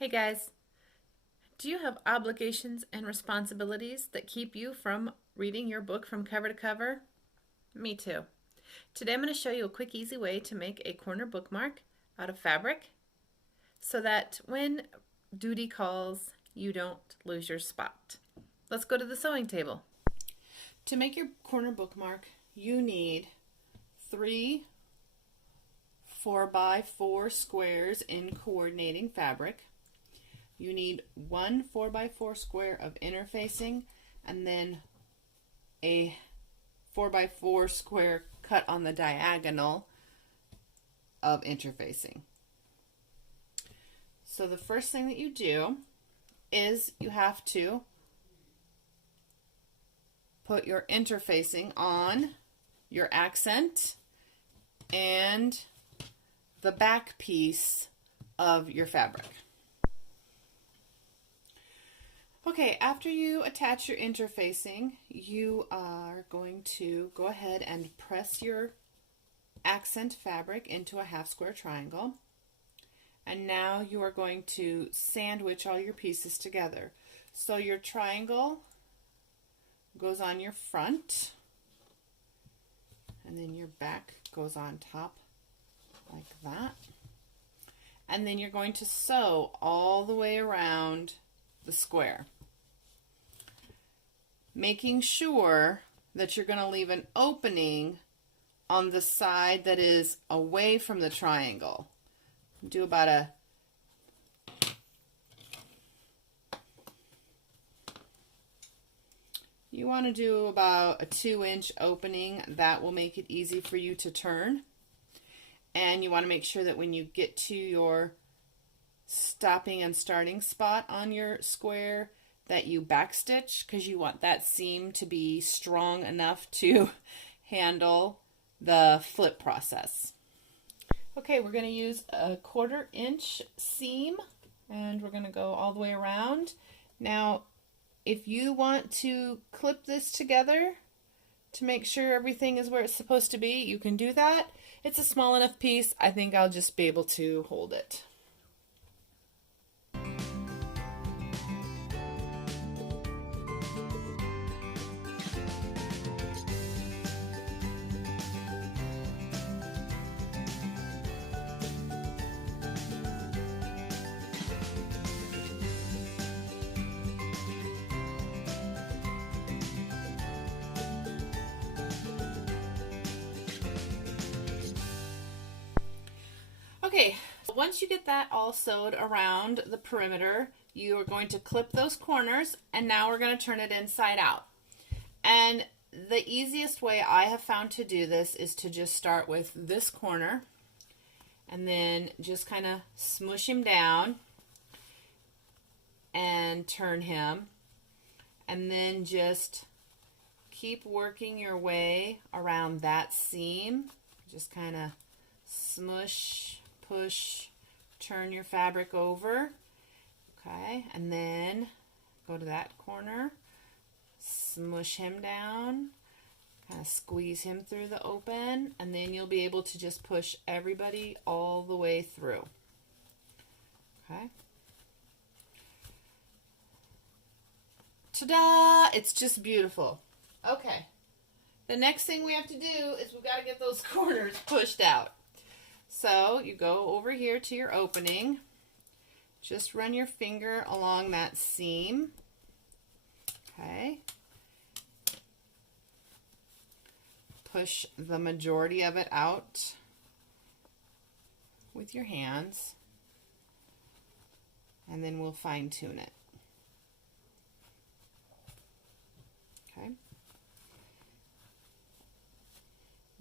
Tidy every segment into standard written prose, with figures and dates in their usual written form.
Hey guys, do you have obligations and responsibilities that keep you from reading your book from cover to cover? Me too. Today I'm going to show you a quick, easy way to make a corner bookmark out of fabric so that when duty calls, you don't lose your spot. Let's go to the sewing table. To make your corner bookmark, you need 3 4x4 squares in coordinating fabric. You need 1 4x4 square of interfacing and then a 4x4 square cut on the diagonal of interfacing. So the first thing that you do is you have to put your interfacing on your accent and the back piece of your fabric. Okay, after you attach your interfacing, you are going to go ahead and press your accent fabric into a half square triangle. And now you are going to sandwich all your pieces together. So your triangle goes on your front, and then your back goes on top like that. And then you're going to sew all the way around the square, making sure that you're going to leave an opening on the side that is away from the triangle. Do about you want to do about a 2-inch opening. That will make it easy for you to turn. And you want to make sure that when you get to your stopping and starting spot on your square that you backstitch, because you want that seam to be strong enough to handle the flip process. Okay, we're going to use a 1/4 inch seam and we're going to go all the way around. Now, if you want to clip this together to make sure everything is where it's supposed to be, you can do that. It's a small enough piece, I think I'll just be able to hold it. Okay, so once you get that all sewed around the perimeter, you are going to clip those corners, and now we're going to turn it inside out. And the easiest way I have found to do this is to just start with this corner and then just kind of smush him down and turn him, and then just keep working your way around that seam. Just kind of smush, push, turn your fabric over. Okay, and then go to that corner, smush him down, kind of squeeze him through the open, and then you'll be able to just push everybody all the way through. Okay. Ta-da! It's just beautiful. Okay. The next thing we have to do is we've got to get those corners pushed out. So you go over here to your opening, just run your finger along that seam, okay, push the majority of it out with your hands, and then we'll fine tune it, okay.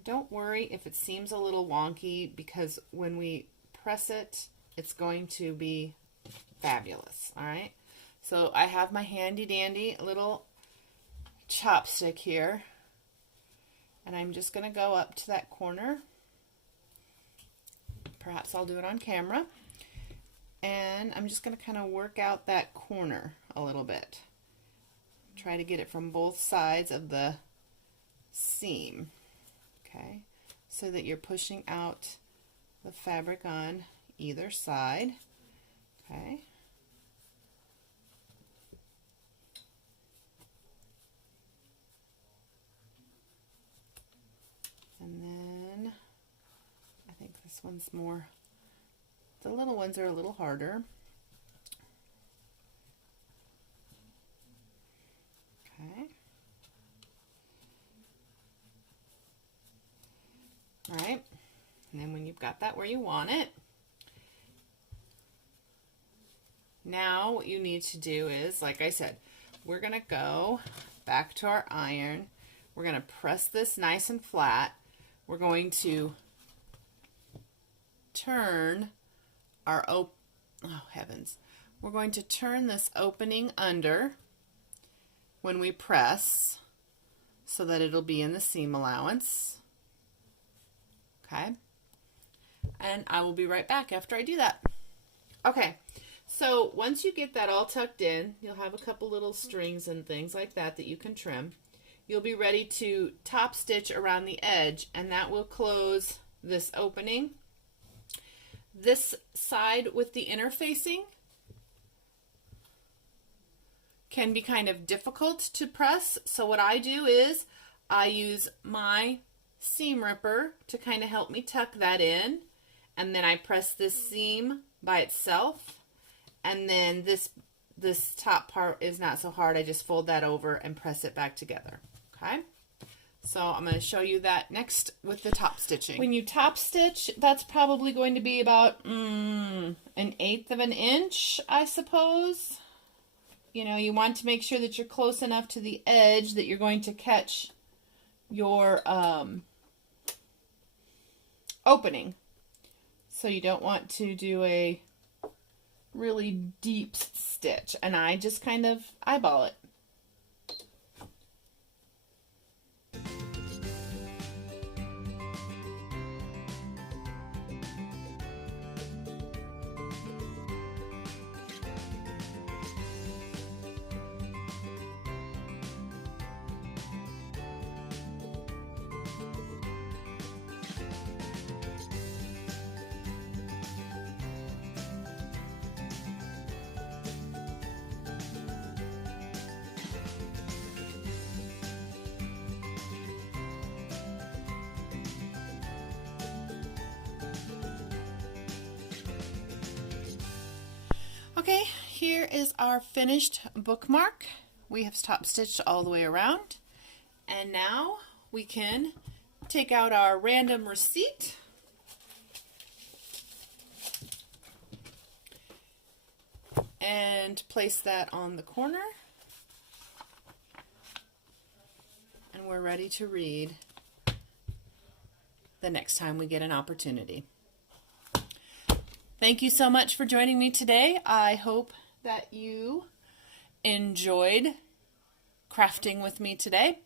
Don't worry if it seems a little wonky, because when we press it, it's going to be fabulous. All right. So I have my handy dandy little chopstick here, and I'm just going to go up to that corner. Perhaps I'll do it on camera. And I'm just going to kind of work out that corner a little bit. Try to get it from both sides of the seam. Okay, so that you're pushing out the fabric on either side. Okay, one's more, the little ones are a little harder. Okay. All right. And then when you've got that where you want it, now what you need to do is, like I said, we're going to go back to our iron. We're going to press this nice and flat. We're going to turn our, oh heavens, we're going to turn this opening under when we press so that it'll be in the seam allowance. Okay. And I will be right back after I do that. Okay. So once you get that all tucked in, you'll have a couple little strings and things like that that you can trim. You'll be ready to top stitch around the edge, and that will close this opening. This side with the interfacing can be kind of difficult to press. So what I do is I use my seam ripper to kind of help me tuck that in, and then I press this seam by itself, and then this top part is not so hard. I just fold that over and press it back together. Okay, so I'm going to show you that next with the top stitching. When you top stitch, that's probably going to be about 1/8 of an inch, I suppose. You know, you want to make sure that you're close enough to the edge that you're going to catch your opening. So you don't want to do a really deep stitch, and I just kind of eyeball it. Okay, here is our finished bookmark. We have top stitched all the way around, and now we can take out our random receipt and place that on the corner, and we're ready to read the next time we get an opportunity. Thank you so much for joining me today. I hope that you enjoyed crafting with me today,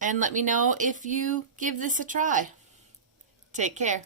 and let me know if you give this a try. Take care.